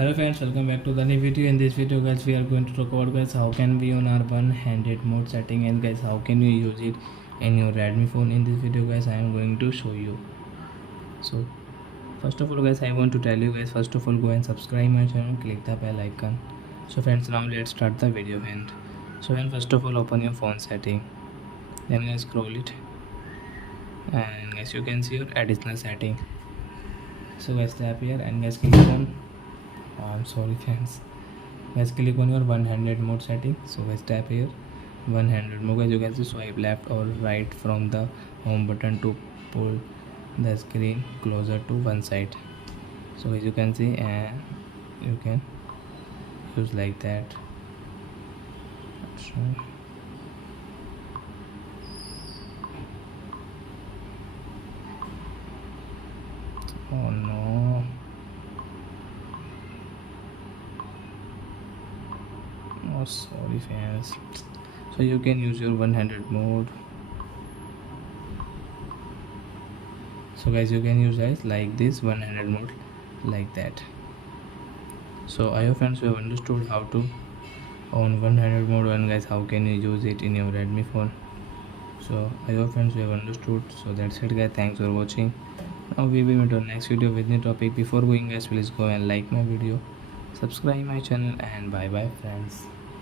Hello friends, welcome back to the new video. In this video guys we are going to talk about guys how can we on our one-handed mode setting, and guys how can you use it in your Redmi phone. In this video guys I am going to show you. So first of all guys I want to tell you guys, first of all go and subscribe my channel, click the bell icon. So friends, now let's start the video. And first of all open your phone setting, then guys scroll it, and guys you can see your additional setting. So guys tap here and guys click on I'm sorry friends, guys click on your one-handed mode setting. So guys tap here one-handed mode. Guys you can see swipe left or right from the home button to pull the screen closer to one side. So as you can see, you can use like that. So, oh no, oh sorry fans. So you can use your one-handed mode. So guys you can use guys like this one-handed mode like that. So I hope friends you have understood how to on one-handed mode, and guys how can you use it in your Redmi phone. So I hope friends you have understood. So that's it guys, thanks for watching. Now we will meet on next video with new topic. Before going guys, please go and like my video, subscribe my channel, and bye bye friends.